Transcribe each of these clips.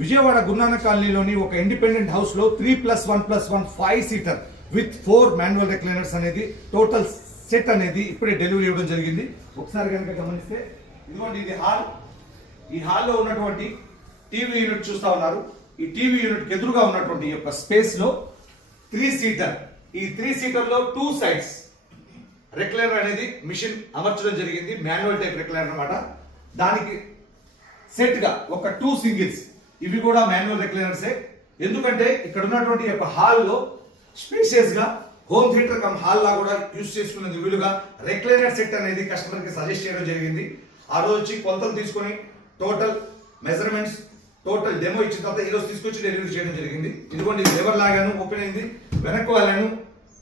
విజయవాడ గురునాన కాలనీలోని ఒక ఇండిపెండెంట్ హౌస్లో three plus one plus one five seater with four manual recliners అనేది టోటల్ సెట్ అనేది ఇప్పుడే డెలివరీ ఇవ్వడం జరిగింది. ఒకసారి కనుక గమనిస్తే ఇదిగోండి ఇది హాల్ ఈ హాల్లో ఉన్నటువంటి టీవీ యూనిట్ చూస్తా ఉన్నారు. ఈ టీవీ యూనిట్ ఎదురుగా ఉన్నటువంటి ఈ యొక్క స్పేస్లో త్రీ సీటర్ ఈ త్రీ సీటర్లో టూ సైడ్స్ రెక్లైనర్ అనేది మిషన్ అమర్చడం జరిగింది. మాన్యువల్ టైప్ రెక్లైనర్ అన్నమాట. దానికి సెట్గా ఒక టూ సింగిల్స్ ఇవి కూడా మాన్యువల్ రెక్లైనర్సే ఎందుకంటే ఇక్కడ ఉన్నటువంటి యొక్క హాల్లో స్పీషియస్గా హోమ్ థియేటర్ కమ్ హాల్ లా కూడా యూజ్ చేసుకునేది వీలుగా రెక్లైనర్ సెట్ అనేది కస్టమర్కి సజెస్ట్ చేయడం జరిగింది. ఆ రోజు వచ్చి కొలతలు తీసుకొని టోటల్ మెజర్మెంట్స్ టోటల్ డెమో ఇచ్చిన తర్వాత ఈ రోజు తీసుకొచ్చి డెలివరీ చేయడం జరిగింది. ఇదిగోండి లెవర్ లాగాను ఓపెన్ అయింది. వెనక్కు వాళ్ళను.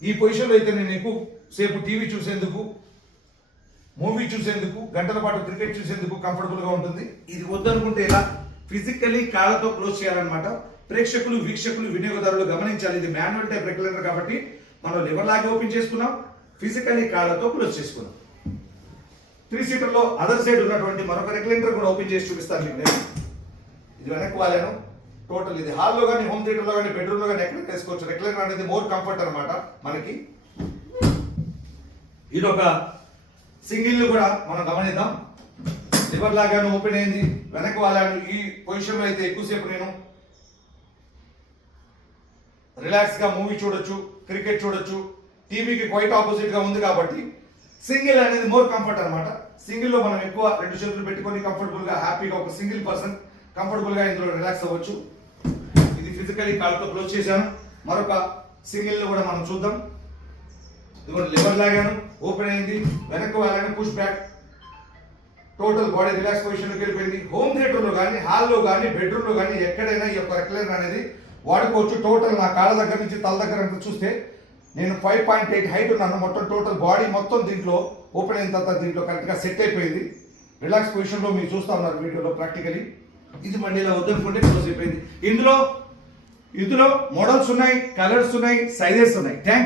ఈ పొజిషన్లో అయితే నేను ఎక్కువ సేపు టీవీ చూసేందుకు మూవీ చూసేందుకు గంటల పాటు క్రికెట్ చూసేందుకు కంఫర్టబుల్గా ఉంటుంది. ఇది వద్దనుకుంటే ఇలా ఫిజికల్లీ కాళ్ళతో క్లోజ్ చేయాలన్నమాట. ప్రేక్షకులు వీక్షకులు వినియోగదారులు గమనించాలి. ఇది మాన్యువల్ టైప్ రెగ్యులేటర్ కాబట్టి మనం లివర్ లాగి ఓపెన్ చేసుకున్నాం. ఫిజికల్లీ కాళ్ళతో క్లోజ్ చేసుకున్నాం. త్రీ సీటర్లో అదర్ సైడ్ ఉన్నటువంటి మరొక రెగ్యులేటర్ కూడా ఓపెన్ చేసి చూపిస్తాను మీకు నేను. ఇది వెనక్కి వాళ్ళను టోటల్ ఇది హాల్లో కానీ హోమ్ థియేటర్లో కానీ బెడ్రూమ్లో కానీ ఎక్కడ వేసుకోవచ్చు రెగ్యులేటర్ అనేది మోర్ కంఫర్ట్ అనమాట మనకి. ఇది ఒక సింగిల్ కూడా మనం గమనిద్దాం. లివర్ లాగాను ఓపెన్ అయింది. వెనక్కి వాళ్ళాను ఈ పొజిషన్లో అయితే ఎక్కువసేపు నేను రిలాక్స్గా మూవీ చూడొచ్చు క్రికెట్ చూడొచ్చు. టీవీకి క్వైట్ ఆపోజిట్గా ఉంది కాబట్టి సింగిల్ అనేది మోర్ కంఫర్ట్ అనమాట సింగిల్లో మనం ఎక్కువ రెండు చేతులు పెట్టుకొని కంఫర్టబుల్గా హ్యాపీగా ఒక సింగిల్ పర్సన్ కంఫర్టబుల్గా ఇందులో రిలాక్స్ అవ్వచ్చు. ఇది ఫిజికలీ కాళ్ళతో క్లోజ్ చేశాను. మరొక సింగిల్ కూడా మనం చూద్దాం. ఇదిగోండి లివర్ లాగాను ఓపెన్ అయింది. వెనక్కి వెళ్ళాను push back. Total body relax పొజిషన్కి వెళ్ళిపోయింది. హోమ్ థియేటర్లో కానీ హాల్లో కానీ బెడ్రూమ్లో కానీ ఎక్కడైనా ఈ యొక్క రెక్లైనర్ అనేది వాడుకోవచ్చు. టోటల్ నా కాళ్ళ దగ్గర నుంచి తల దగ్గర అంతా చూస్తే నేను ఫైవ్ పాయింట్ ఎయిట్ హైట్ ఉన్నాను. మొత్తం టోటల్ బాడీ మొత్తం దీంట్లో ఓపెన్ అయిన తర్వాత దీంట్లో కరెక్ట్గా సెట్ అయిపోయింది. రిలాక్స్ పొజిషన్లో మీరు చూస్తూ ఉన్నారు వీడియోలో ప్రాక్టికలీ. ఇది మళ్ళీ ఇలా వద్దనుకుంటే క్లోజ్ అయిపోయింది. ఇందులో ఇందులో మోడల్స్ ఉన్నాయి కలర్స్ ఉన్నాయి సైజెస్ ఉన్నాయి. థ్యాంక్